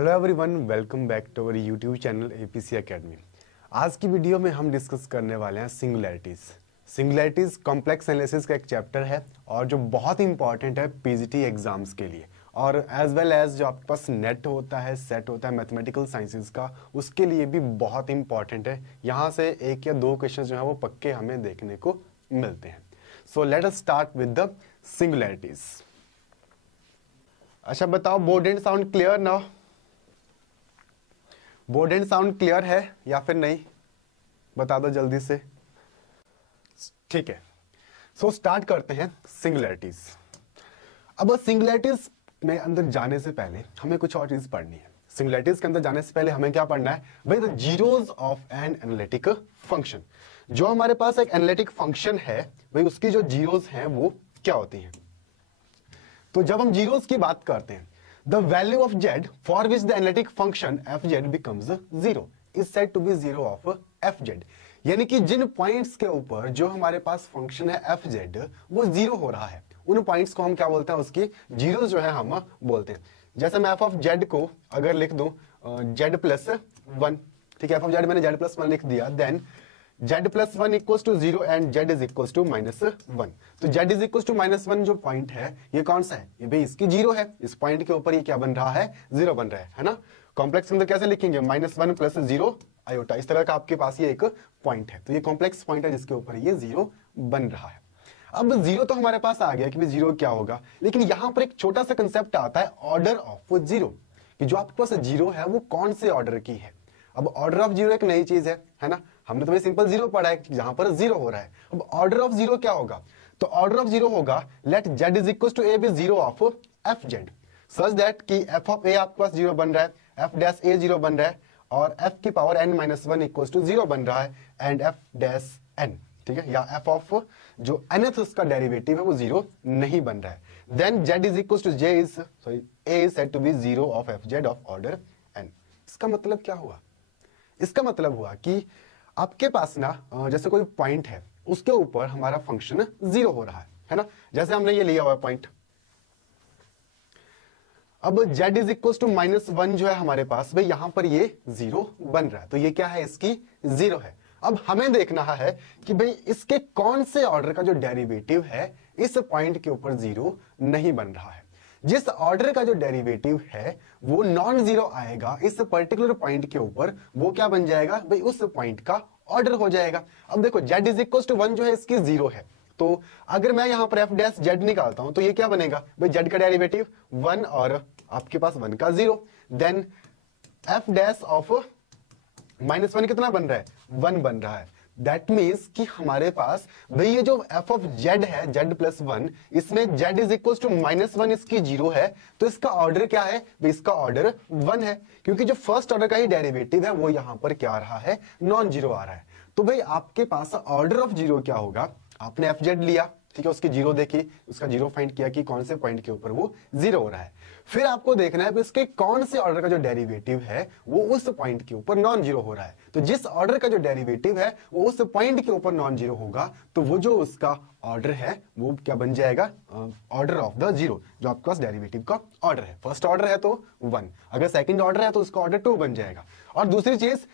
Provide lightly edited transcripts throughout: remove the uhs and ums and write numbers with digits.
Hello everyone, welcome back to our YouTube channel APC academy. आज की video में हम डिस्कस करने वाले हैं सिंगुलैरिटीज। सिंगुलैरिटीज कॉम्प्लेक्स एनालिसिस का एक चैप्टर है और जो बहुत इंपॉर्टेंट है पीजीटी एग्जाम्स के लिए, और एज वेल एज जो आपके पास नेट होता है, सेट होता है मैथमेटिकल साइंसेज का, उसके लिए भी बहुत इंपॉर्टेंट है। यहाँ से एक या दो क्वेश्चन जो है वो पक्के हमें देखने को मिलते हैं। So let us start with the singularities. अच्छा बताओ, board and sound clear now? Board and sound clear है या फिर नहीं? बता दो जल्दी से। ठीक है, सो स्टार्ट करते हैं सिंगुलैरिटीज। अब सिंगुलैरिटीज में अंदर जाने से पहले हमें कुछ और चीज पढ़नी है। सिंगुलैरिटीज के अंदर जाने से पहले हमें क्या पढ़ना है भाई? The zeros of an analytic function. जो हमारे पास एक एनालिटिक फंक्शन है भाई, उसकी जो जीरोज हैं वो क्या होती हैं? तो जब हम जीरोज की बात करते हैं, the value of z for which the analytic function fz becomes 0 is said to be 0 of fz। यानी कि जिन पॉइंट्स के ऊपर जो हमारे पास फंक्शन है fz वो 0 हो रहा है, उन पॉइंट्स को हम क्या बोलते हैं? उसकी जीरो जो है हम बोलते हैं। जैसे मैं f of z को अगर लिख दूं z प्लस 1, ठीक है, f of z मैंने z प्लस 1 लिख दिया, then z plus 1 equals to 0 and z is equals to -1। तो z इज इक्वल्स टू -1 जो पॉइंट है ये कौन सा है? ये भाई इसकी जीरो है। इस पॉइंट के ऊपर ये क्या बन रहा है? 0 बन रहा है ना। कॉम्प्लेक्स के अंदर कैसे लिखेंगे? -1 प्लस 0 आयोटा, इस तरह का आपके पास ये एक पॉइंट है। तो ये कॉम्प्लेक्स पॉइंट है जिसके ऊपर ये 0 बन रहा है। अब 0 तो हमारे पास आ गया कि 0 क्या होगा, लेकिन यहां पर एक छोटा सा कंसेप्ट आता है ऑर्डर ऑफ 0, कि जो आपके पास 0 है वो कौन से ऑर्डर की है। अब ऑर्डर ऑफ 0 एक नई चीज है ना। हमने तो भाई सिंपल 0 पढ़ा है जहां पर 0 हो रहा है। अब ऑर्डर ऑफ 0 क्या होगा? तो ऑर्डर ऑफ 0 होगा let z is equal to a be 0 of fz, such that कि f ऑफ a आपके पास 0 बन रहा है, f डैश a 0 बन रहा है, और f की पावर n-1 इक्वल टू 0 बन रहा है, एंड f डैश n, ठीक है, या f ऑफ जो nth उसका डेरिवेटिव है वो 0 नहीं बन रहा है। Then z is equal to a is said to be 0 of fz of order n। इसका मतलब क्या हुआ? इसका मतलब हुआ कि आपके पास ना जैसे कोई पॉइंट है, उसके ऊपर हमारा फंक्शन 0 हो रहा है ना। जैसे हमने ये लिया हुआ पॉइंट, अब z इज इक्वल टू -1 जो है हमारे पास, भाई यहां पर ये 0 बन रहा है, तो ये क्या है? इसकी 0 है। अब हमें देखना है कि भाई इसके कौन से ऑर्डर का जो डेरिवेटिव है इस पॉइंट के ऊपर 0 नहीं बन रहा है। जिस ऑर्डर का जो डेरिवेटिव है वो नॉन जीरो आएगा इस पर्टिकुलर पॉइंट के ऊपर, वो क्या बन जाएगा भाई? उस पॉइंट का ऑर्डर हो जाएगा। अब देखो z इज इक्वल टू 1 जो है इसकी 0 है, तो अगर मैं यहां पर f डैश z निकालता हूं तो ये क्या बनेगा भाई? z का डेरिवेटिव 1 और आपके पास 1 का 0, देन f डैश ऑफ -1 कितना बन रहा है? 1 बन रहा है। दैट मीन्स कि हमारे पास भाई ये जो f ऑफ z है, z प्लस 1, इसमें z इज इक्वल टू -1 इसकी 0 है, तो इसका ऑर्डर क्या है भाई? इसका ऑर्डर 1 है, क्योंकि जो फर्स्ट ऑर्डर का ही डेरिवेटिव है वो यहां पर क्या आ रहा है? नॉन जीरो आ रहा है। तो भाई आपके पास ऑर्डर ऑफ 0 क्या होगा? आपने fz लिया, ठीक है, उसकी 0 देखी, उसका 0 फाइंड किया कि कौन से पॉइंट के ऊपर वो 0 हो रहा है। फिर आपको देखना है इसके कौन से ऑर्डर का जो डेरिवेटिव है वो उस पॉइंट के ऊपर नॉन जीरो हो रहा है। तो जिस ऑर्डर का जो डेरिवेटिव है वो उस पॉइंट के ऊपर नॉन जीरो होगा, तो वो जो उसका ऑर्डर है वो क्या बन जाएगा? ऑर्डर ऑफ द 0, जो आपके पास डेरिवेटिव का ऑर्डर है। फर्स्ट ऑर्डर है तो 1, अगर सेकेंड ऑर्डर है तो उसका ऑर्डर 2 बन जाएगा। और दूसरी चीज,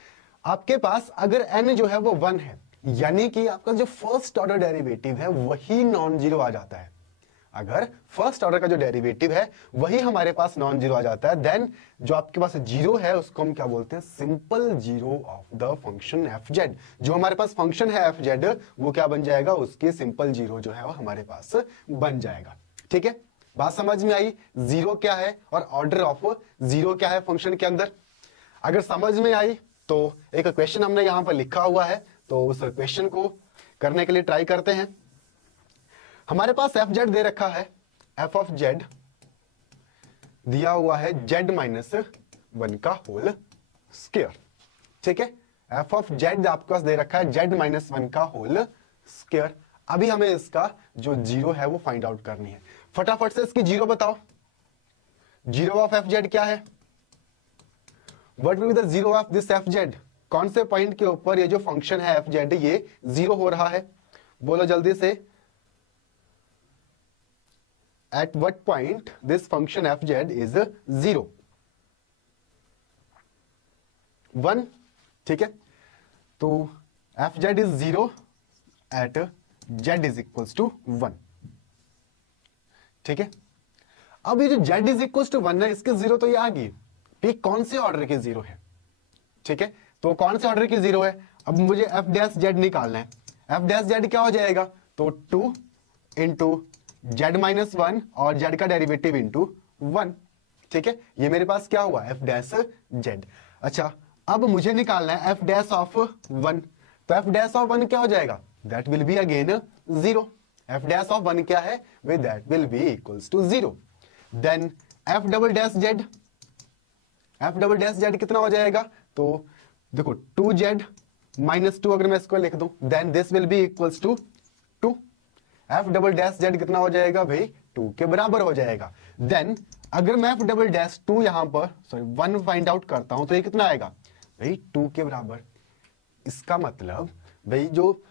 आपके पास अगर n जो है वो 1 है, यानी कि आपका जो फर्स्ट ऑर्डर डेरिवेटिव है वही नॉन जीरो आ जाता है। अगर फर्स्ट ऑर्डर का जो डेरिवेटिव है वही हमारे पास नॉन जीरो आ जाता है, देन जो आपके पास जीरो है उसको हम क्या बोलते हैं? Simple zero of the function fz। जो हमारे पास फंक्शन है fz वो क्या बन जाएगा? उसके सिंपल जीरो जो है वो हमारे पास बन जाएगा। ठीक है, बात समझ में आई? जीरो क्या है और ऑर्डर ऑफ 0 क्या है फंक्शन के अंदर? अगर समझ में आई तो एक क्वेश्चन हमने यहां पर लिखा हुआ है, तो उस क्वेश्चन को करने के लिए ट्राई करते हैं। हमारे पास fz दे रखा है, f ऑफ z दिया हुआ है z माइनस 1 का होल स्क्वायर, ठीक है। f ऑफ z आपके पास दे रखा है z माइनस 1 का होल स्क्वायर। अभी हमें इसका जो 0 है वो फाइंड आउट करनी है। फटाफट से इसकी 0 बताओ। 0 ऑफ fz क्या है? What will be the 0 of this fz? कौन से पॉइंट के ऊपर ये जो फंक्शन है fz ये 0 हो रहा है? बोलो जल्दी से। At what point this function fz is 0? 1, ठीक है। तो F Z is 0 at Z is equals to 1, ठीक है। अब ये जो जेड इज इक्वल्स टू 1 है, इसके 0 तो ये आ गई, ये कौन से ऑर्डर की 0 है, ठीक है। तो कौन से ऑर्डर की 0 है, अब मुझे एफ डैश जेड निकालना है। एफ डैश जेड क्या हो जाएगा, तो 2 इंटू जेड माइनस 1 और जेड का डेरिवेटिव इंटू 1, ठीक है। ये मेरे पास क्या हुआ, एफ डैश जेड। अच्छा, अब मुझे निकालना है एफ डैश ऑफ 1, तो एफ डैश ऑफ 1 क्या हो जाएगा, that will be again 0। F dash of 1 क्या है, with that will be equals to 0। Then F double dash Z, F double dash Z कितना हो जाएगा, तो देखो 2z माइनस 2 अगर मैं इसको लिख दूं, then this will be equals to 2। F double dash Z कितना हो जाएगा भाई, 2 के बराबर हो जाएगा। देन अगर मैं एफ डबल डैश 2 यहां पर 1 फाइंड आउट करता हूं, तो ये कितना आएगा भाई, 2 के बराबर। इसका मतलब भाई जो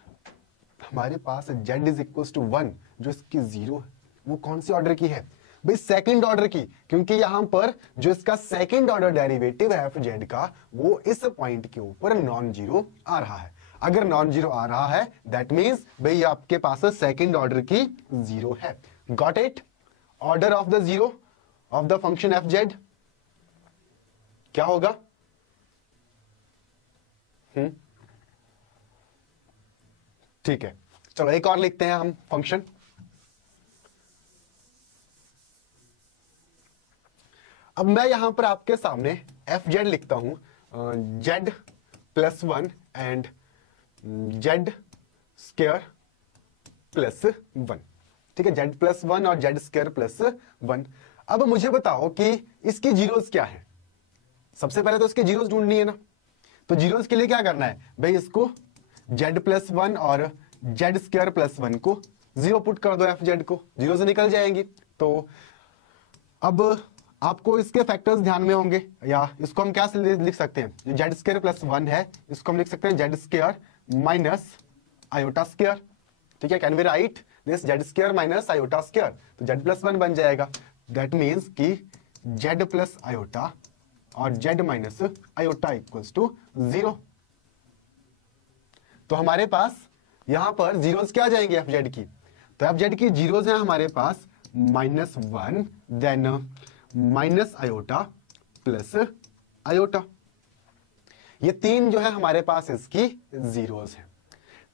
हमारे पास z इज इक्वल्स टू 1, जो इसकी 0 है, वो कौन सी ऑर्डर की है भाई, सेकंड ऑर्डर की, क्योंकि यहां पर जो इसका सेकंड ऑर्डर डेरिवेटिव है एफ जेड का, वो इस पॉइंट के ऊपर नॉन जीरो आ रहा है। अगर नॉन जीरो आ रहा है, दैट मींस भाई आपके पास सेकंड ऑर्डर की 0 है। Got it. Order of the 0 of the function F Z क्या होगा, ठीक है। चलो एक और लिखते हैं हम फंक्शन। अब मैं यहां पर आपके सामने एफ जेड लिखता हूं, Z plus 1 and Z square plus 1, ठीक है। जेड प्लस 1 और जेड स्क्वायर प्लस 1। अब मुझे बताओ कि इसकी जीरोस क्या है। सबसे पहले तो इसकी जीरोस ढूंढनी है ना, तो जीरोस के लिए क्या करना है भाई, इसको जेड प्लस 1 और जेड स्क्वायर प्लस 1 को 0 पुट कर दो, एफ जेड को, जीरो से निकल जाएंगी। तो अब आपको इसके फैक्टर्स ध्यान में होंगे, या इसको हम क्या लिख सकते हैं, जेड स्क्वायर प्लस 1 है, इसको हम लिख सकते हैं Z square minus iota square, ठीक है। Can we write this Z square minus iota square, तो जेड प्लस 1 बन जाएगा। दैट मीन्स कि जेड प्लस आयोटा और Z minus iota equals to 0। तो हमारे पास यहां पर जीरोस क्या आ जाएंगे एफ जेड की, तो एफ जेड की जीरोस हैं हमारे पास -1, then minus iota plus iota, ये तीन जो है हमारे पास इसकी जीरोस हैं।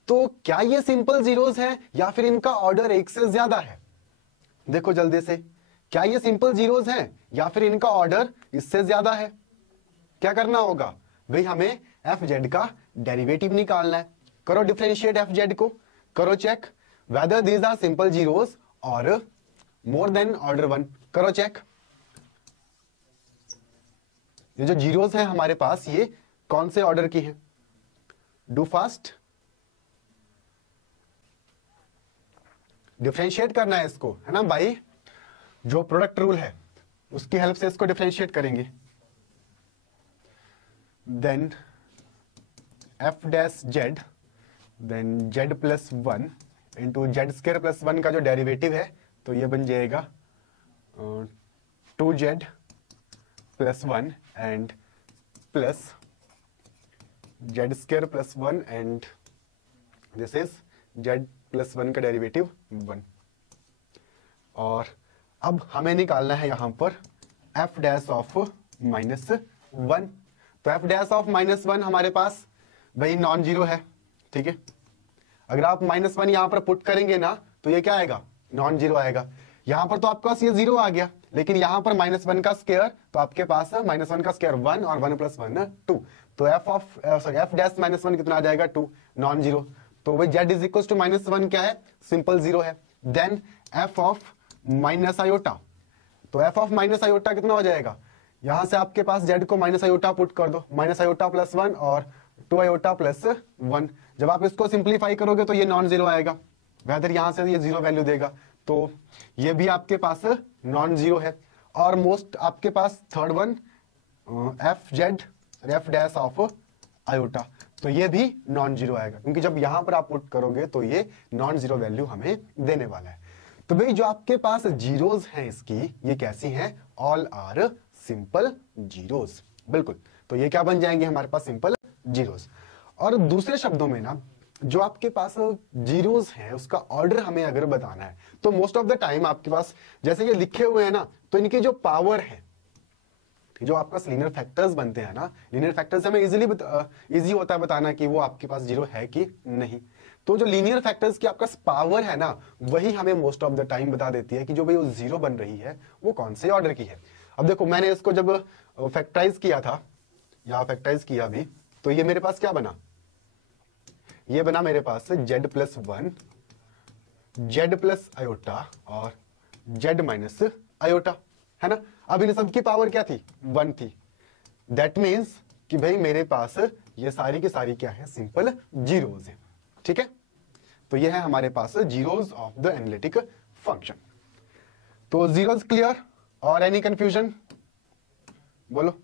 तो क्या ये सिंपल जीरोस हैं या फिर इनका ऑर्डर 1 से ज्यादा है, देखो जल्दी से, क्या ये सिंपल जीरोस हैं या फिर इनका ऑर्डर इससे ज्यादा है। क्या करना होगा भाई, हमें एफ जेड का डेरिवेटिव निकालना है। करो डिफरेंशिएट एफ जेड को, करो check whether these are simple zeros और मोर देन ऑर्डर 1, करो चेक। ये जो जीरोस हैं हमारे पास, ये कौन से ऑर्डर की हैं, डू फास्ट। डिफरेंशिएट करना है इसको, है ना भाई, जो प्रोडक्ट रूल है उसकी हेल्प से इसको डिफरेंशिएट करेंगे। Then F dash Z, then Z plus 1 into Z square plus 1 का जो डेरिवेटिव है, तो ये बन जाएगा 2z plus 1 and plus Z square plus 1 and this is Z plus 1 का डेरिवेटिव 1। और अब हमें निकालना है यहां पर एफ डैश ऑफ -1। तो एफ डैश ऑफ -1 हमारे पास वही नॉन जीरो है, ठीक है। अगर आप -1 यहां पर पुट करेंगे ना, तो ये क्या आएगा, नॉन जीरो आएगा। यहां पर तो आपके पास ये 0 आ गया, लेकिन यहां पर -1 का स्क्वायर, तो आपके पास -1 का स्क्वायर 1 और 1 + 1 2। तो एफ डैश -1 कितना आ जाएगा, 2, नॉन जीरो। तो भाई जेड इज इक्वल टू -1 क्या है, सिंपल जीरो है। Then F of minus iota, तो एफ ऑफ माइनस आयोटा कितना हो जाएगा, यहां से आपके पास जेड को माइनस आयोटा पुट कर दो, माइनस आयोटा प्लस 1 और 2 आयोटा प्लस 1। जब आप इसको सिंप्लीफाई करोगे तो ये नॉन जीरो आएगा, वेदर यहां से ये 0 वैल्यू देगा, तो ये भी आपके पास नॉन जीरो है। और मोस्ट आपके पास third one F Z F dash of iota, तो ये भी नॉन जीरो आएगा, क्योंकि जब यहां पर आप पुट करोगे तो ये नॉन जीरो वैल्यू हमें देने वाला है। तो भाई जो आपके पास जीरोस हैं इसकी, ये कैसी हैं, ऑल आर सिंपल जीरोस, बिल्कुल। तो ये क्या बन जाएंगे हमारे पास, सिंपल जीरोस। और दूसरे शब्दों में ना, जो आपके पास जीरोस हैं उसका ऑर्डर हमें अगर बताना है तो मोस्ट ऑफ द टाइम आपके पास जैसे ये लिखे हुए हैं ना, तो इनकी जो पावर है, जो आपका लीनियर फैक्टर्स बनते हैं ना, लीनियर फैक्टर्स हमें इजी होता है बताना कि वो आपके पास जीरो है कि नहीं। तो जो लीनियर फैक्टर्स की आपका पावर है ना, वही हमें मोस्ट ऑफ द टाइम बता देती है कि जो भाई वो जीरो बन रही है वो कौन से ऑर्डर की है। अब देखो मैंने इसको जब फैक्टराइज किया था या फैक्टराइज किया भी, तो ये मेरे पास क्या बना, ये बना मेरे पास z plus 1 z plus iota और z माइनस आयोटा, है ना। अब इन सब की पावर क्या थी, 1 थी। दैट मीन्स कि भाई मेरे पास ये सारी की सारी क्या है, सिंपल जीरोज है, ठीक है। तो ये है हमारे पास zeros of the analytic function. तो जीरोज क्लियर और एनी कंफ्यूजन, बोलो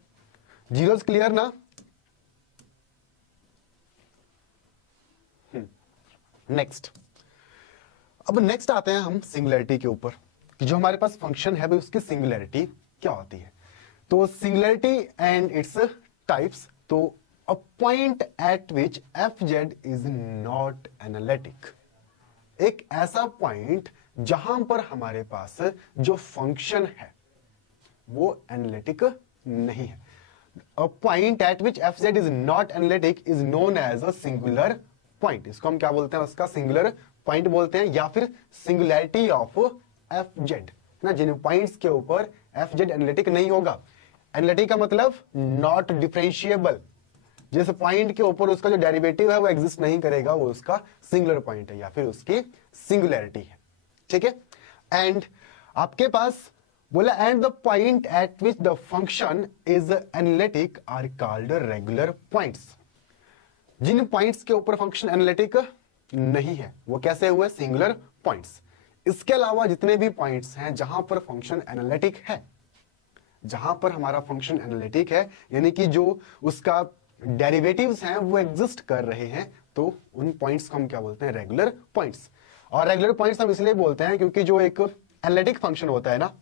जीरोज क्लियर ना। नेक्स्ट, अब नेक्स्ट आते हैं हम सिंगुलैरिटी के ऊपर कि जो हमारे पास फंक्शन है भाई उसकी सिंगुलैरिटी क्या होती है। तो सिंगुलैरिटी एंड इट्स टाइप्स, तो अ point at which F Z is not analytic, एक ऐसा पॉइंट जहां पर हमारे पास जो फंक्शन है वो एनालिटिक नहीं है। A point at which F Z is not analytic is known as a singular point. इसको हम क्या बोलते हैं, उसका सिंगुलर पॉइंट बोलते हैं या फिर सिंगुलैरिटी ऑफ एफ जेड ना, जिन पॉइंट्स के ऊपर एफ जेड एनालिटिक नहीं होगा। एनालिटिक का मतलब नॉट डिफरेंशिएबल, जिस पॉइंट के ऊपर उसका जो डेरिवेटिव है वो एग्जिस्ट नहीं करेगा, वो उसका सिंगुलर पॉइंट है या फिर उसकी सिंगुलैरिटी है, ठीक है। एंड आपके पास बोला and the point at which the function is analytic are called regular points. जिन पॉइंट्स के ऊपर फंक्शन एनालिटिक नहीं है वो कैसे हुए, सिंगुलर पॉइंट्स। इसके अलावा जितने भी पॉइंट्स हैं जहां पर फंक्शन एनालिटिक है, जहां पर हमारा फंक्शन एनालिटिक है यानी कि जो उसका डेरिवेटिव्स हैं वो एग्जिस्ट कर रहे हैं, तो उन पॉइंट्स को हम क्या बोलते हैं, रेगुलर पॉइंट्स। और रेगुलर पॉइंट्स हम इसलिए बोलते हैं क्योंकि जो एक एनालिटिक फंक्शन होता है ना,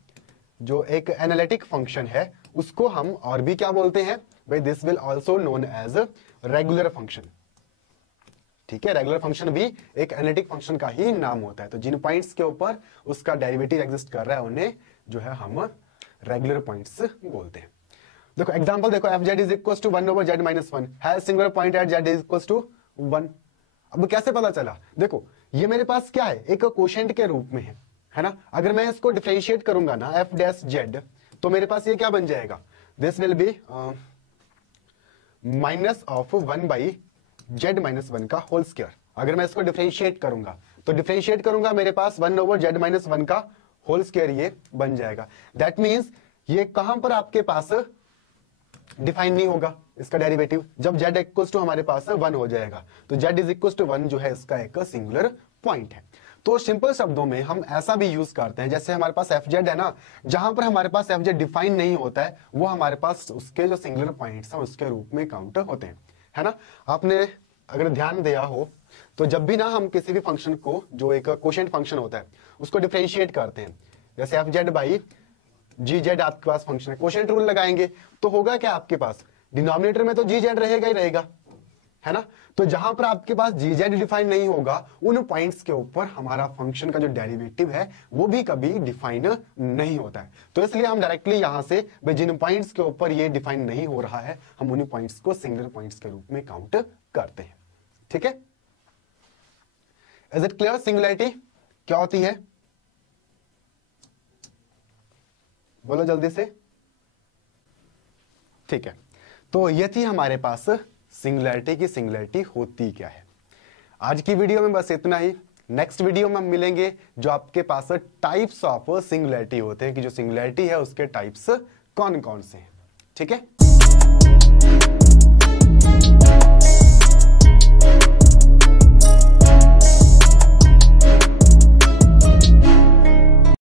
जो एक एनालिटिक फंक्शन है उसको हम और भी क्या बोलते हैं भाई, this will also known as regular function, ठीक है। रेगुलर फंक्शन भी एक एनालिटिक फंक्शन का ही नाम होता है। तो जिन पॉइंट्स के ऊपर उसका डेरिवेटिव एग्जिस्ट कर रहा है उन्हें जो है हम रेगुलर पॉइंट्स बोलते हैं। देखो एग्जांपल देखो, F Z is equal to 1 over Z minus 1 है singular point at Z is equal to 1। अब कैसे पता चला, देखो ये मेरे पास क्या है, एक क्वोशिएंट के रूप में है ना। अगर मैं इसको डिफरेंशिएट करूंगा ना एफ डैश जेड, तो मेरे पास ये क्या बन जाएगा, this will B minus of 1 by Z minus 1 का होल स्क्वायर। अगर मैं इसको डिफरेंशिएट करूंगा तो डिफरेंशिएट करूंगा मेरे पास 1 ओवर जेड माइनस 1 का होल स्क्वायर ये बन जाएगा। दैट मीन्स ये कहां पर आपके पास डिफाइन नहीं होगा इसका डेरिवेटिव, जब z इक्वल्स टू हमारे पास 1 हो जाएगा। तो z इज इक्वल्स टू 1 जो है इसका एक सिंगुलर पॉइंट है। तो सिंपल शब्दों में हम ऐसा भी यूज करते हैं, जैसे हमारे पास एफ जेड है ना, जहां पर हमारे पास एफ जेड डिफाइन नहीं होता है वो हमारे पास उसके जो सिंगुलर पॉइंट्स हैं उसके रूप में काउंट होते हैं, है ना। आपने अगर ध्यान दिया हो तो जब भी ना हम किसी भी फंक्शन को, जो एक क्वोशिएंट फंक्शन होता है, उसको डिफरेंशिएट करते हैं, जैसे F Z by G Z आपके पास फंक्शन है, क्वोशिएंट रूल लगाएंगे तो होगा क्या, आपके पास डिनोमिनेटर में तो जी जेड रहेगा ही रहेगा, है ना। तो जहां पर आपके पास जी जेड डिफाइन नहीं होगा उन पॉइंट्स के ऊपर हमारा फंक्शन का जो डेरिवेटिव है वो भी कभी डिफाइन नहीं होता है। तो इसलिए हम डायरेक्टली यहां से जिन पॉइंट्स के ऊपर ये डिफाइन नहीं हो रहा है हम उन पॉइंट्स को सिंगुलर पॉइंट्स के रूप में काउंट करते हैं, ठीक है। इज इट क्लियर, सिंगुलैरिटी क्या होती है, बोलो जल्दी से। ठीक है, तो ये थी हमारे पास सिंगुलैरिटी की सिंगुलैरिटी होती क्या है। आज की वीडियो में बस इतना ही। नेक्स्ट वीडियो में हम मिलेंगे जो आपके पास टाइप्स ऑफ सिंगुलैरिटी होते हैं कि जो सिंगुलैरिटी है उसके टाइप्स कौन कौन से हैं, ठीक है।